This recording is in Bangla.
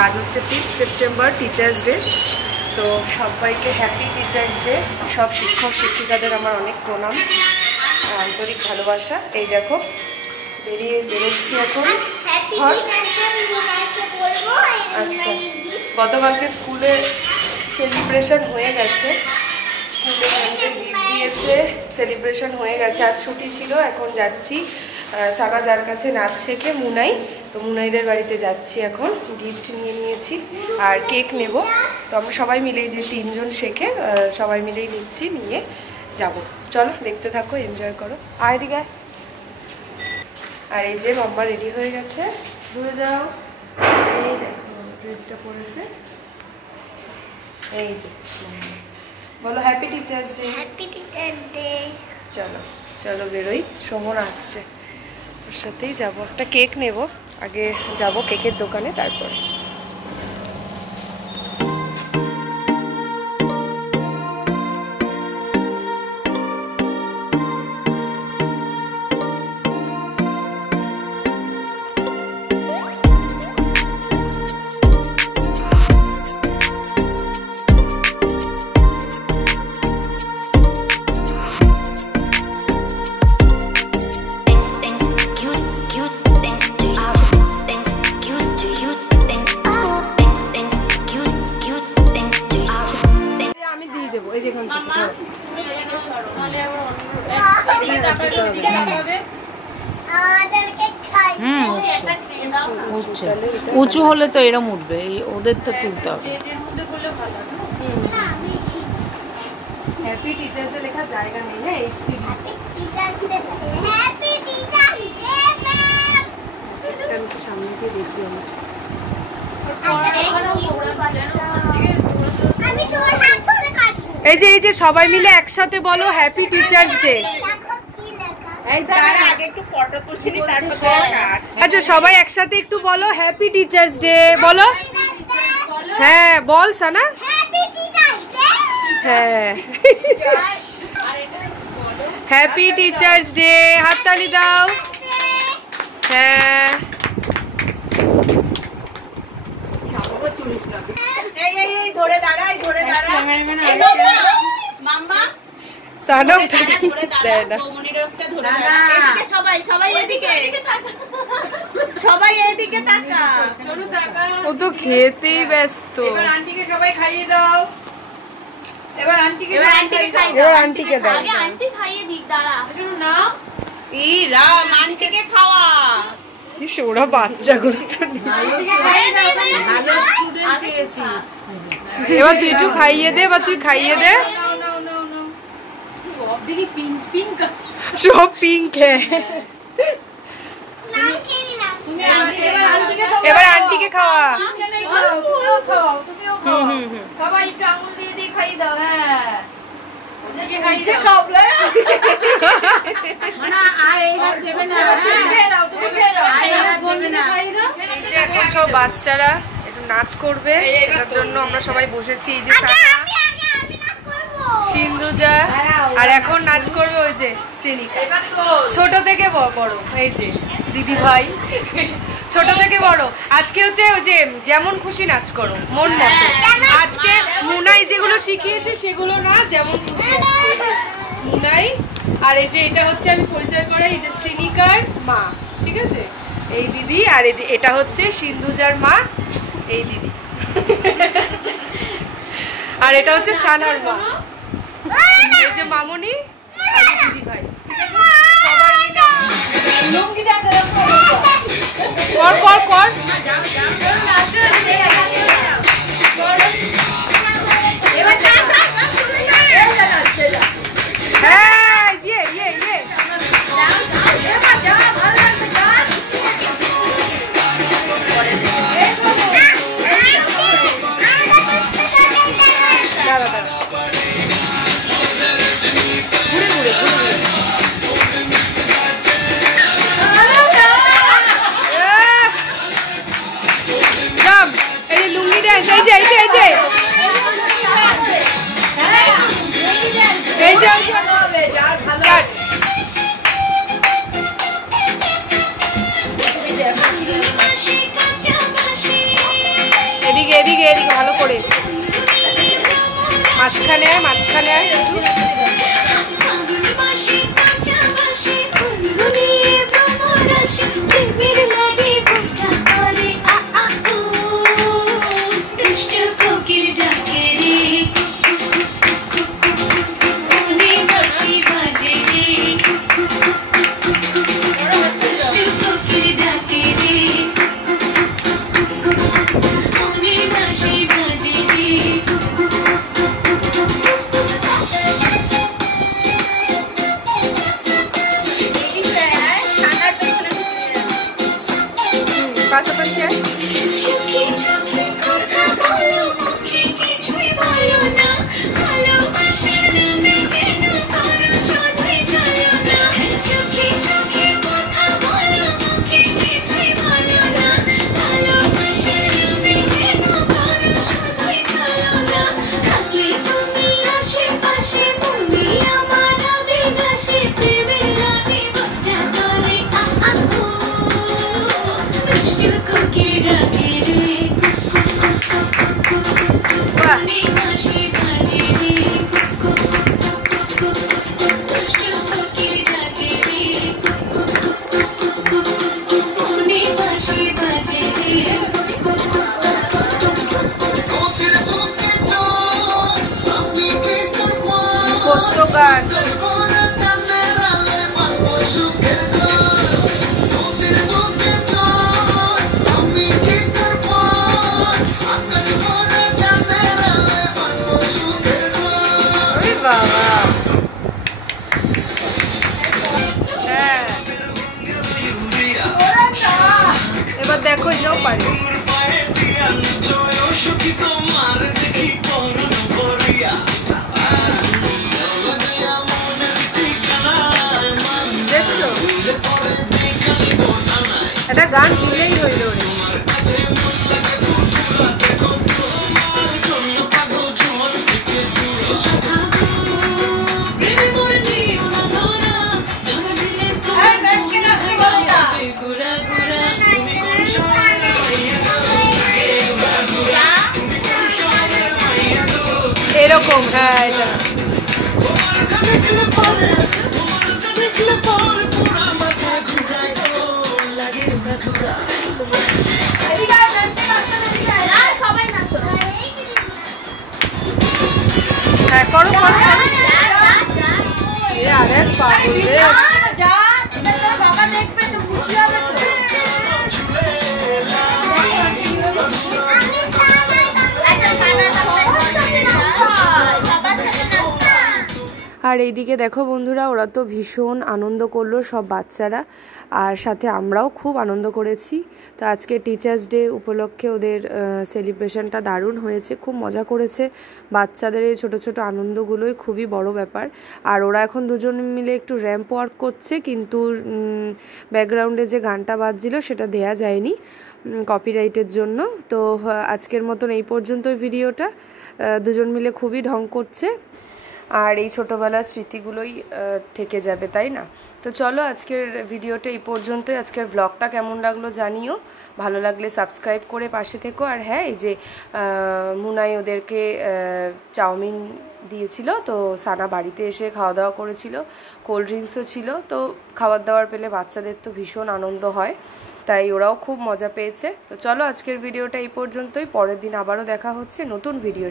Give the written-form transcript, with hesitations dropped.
আজ হচ্ছে 5 সেপ্টেম্বর টিচার্স ডে। তো সবাইকে হ্যাপি টিচার্স ডে। সব শিক্ষক শিক্ষিকাদের আমার অনেক প্রণাম, আন্তরিক ভালোবাসা। এই দেখো বেরোচ্ছি এখন। আচ্ছা, গতকালকে স্কুলে সেলিব্রেশন হয়ে গেছে, স্কুলে ম্যামদের গিফট দিয়েছে, সেলিব্রেশন হয়ে গেছে। আজ ছুটি ছিল, এখন যাচ্ছি সানা যার কাছে নাচ শেখে, মুনাই। তো মুনাইদের বাড়িতে যাচ্ছি এখন, গিফট নিয়ে নিয়েছি আর কেক নেব। তো আমরা সবাই মিলেই, যে 3 জন শেখে, সবাই মিলেই নিচ্ছি, নিয়ে যাব। চলো দেখতে থাকো, এনজয় করো। আর এদিকে, আর এই যে মাম্মা রেডি হয়ে গেছে, ধুয়ে যাও। এই দেখো ড্রেসটা পরেছে, এই যে বলো happy teachers day. Happy teachers day. চলো চলো বেরোই, সুমন আসছে, ওর সাথেই যাবো। একটা কেক নেব, আগে যাব কেকের দোকানে, তারপরে। উঁচু হলে তো এরম উঠবে, ওদের তো তুলতে হবে। হ্যাপি টিচার্স ডে লেখা জায়গা নেই, হ্যাঁ HD. Happy teachers day ma'am. একটু সামনে দিয়ে দেখি আমি। এই যে সবাই মিলে একসাথে বলো হ্যাপি টিচার্স ডে। আচ্ছা সবাই একসাথে একটু বলো হ্যাপি টিচার্স ডে, বলো। হ্যাঁ বল সানা। হ্যাঁ হ্যাপি টিচার্স ডে, হাততালি দাও। হ্যাঁ ও তো খেতেই ব্যস্ত। আন্টিকে সবাই খাইয়ে দাও। এবার আন্টিকে দাও। আন্টি খাইয়ে দিক, দাঁড়া। নাও। ই রাম, আন্টিকে খাওয়া। ওরা বাচ্চাগুলো তো ভালো স্টুডেন্ট পেয়েছিস। এবার তুই একটু খাইয়ে দে, বা তুই খাইয়ে দে। সব দিকে পিঙ্ক পিঙ্ক, সব পিঙ্ক। হ্যাঁ এবার আন্টিকে খাওয়া। তুমিও খাও, তুমিও খাও। সবাই একটু আঙুল দিয়ে দিয়ে খাইয়ে দাও। হ্যাঁ এখন সব বাচ্চারা একটু নাচ করবে, সেটার জন্য আমরা সবাই বসেছি। এই যে সিন্ধুজা, আর এখন নাচ করবে ওই যে শ্রেণিকা, ছোট থেকে বড়। এই যে দিদি ভাই, ছোট থেকে বড়। আজকে হচ্ছে ওই যে যেমন খুশি নাচ করো, মন মতো। আজকে মুনাই যেগুলো শিখিয়েছে সেগুলো না, যেমন খুশি মুনাই। আর এই যে এটা হচ্ছে আমি পরিচয় করাই, এই যে শ্রেণিকার মা, ঠিক আছে, এই দিদি। আর এটা হচ্ছে সিন্ধুজার মা, এই দিদি। আর এটা হচ্ছে সানার মা, এই যে মামনি আর দিদি ভাই, ঠিক আছে। সবাই মিলে লুঙ্গিটা কর কর কর। হ্যাঁ ইয়ে ইয়ে ইয়ে। ঘুরে ঘুরে ঘুরে ঘুরে। এই লুঙ্গি ভালো করে মাঝখানে আয় মাঝখানে আয় পাশাপাশি গান এবার দেখো এটাও পারে দেখছো এটা গান দিলেই হইল রে এরকম হ্যাঁ এটা হ্যাঁ করো করো আরে পাগল রে বাবা দেখবে তো খুশি হবে আর এইদিকে দেখো বন্ধুরা ওরা তো ভীষণ আনন্দ করলো সব বাচ্চারা আর সাথে আমরাও খুব আনন্দ করেছি তো আজকে টিচার্স ডে উপলক্ষে ওদের সেলিব্রেশনটা দারুণ হয়েছে খুব মজা করেছে বাচ্চাদের এই ছোটো ছোটো আনন্দগুলোই খুবই বড় ব্যাপার আর ওরা এখন দুজন মিলে একটু র্যাম্প ওয়ার্ক করছে কিন্তু ব্যাকগ্রাউন্ডে যে গানটা বাজছিল সেটা দেয়া যায়নি কপিরাইটের জন্য তো আজকের মতন এই পর্যন্তই ভিডিওটা দুজন মিলে খুবই ঢং করছে আর এই ছোটোবেলার স্মৃতিগুলোই থেকে যাবে তাই না তো চলো আজকের ভিডিওটা এই পর্যন্তই আজকের ব্লগটা কেমন লাগলো জানিও ভালো লাগলে সাবস্ক্রাইব করে পাশে থেকো আর হ্যাঁ এই যে মুনাই ওদেরকে চাউমিন দিয়েছিল তো সানা বাড়িতে এসে খাওয়া দাওয়া করেছিল কোল্ড ড্রিঙ্কসও ছিল তো খাবার দাবার পেলে বাচ্চাদের তো ভীষণ আনন্দ হয় তাই ওরাও খুব মজা পেয়েছে তো চলো আজকের ভিডিওটা এই পর্যন্তই পরের দিন আবারও দেখা হচ্ছে নতুন ভিডিও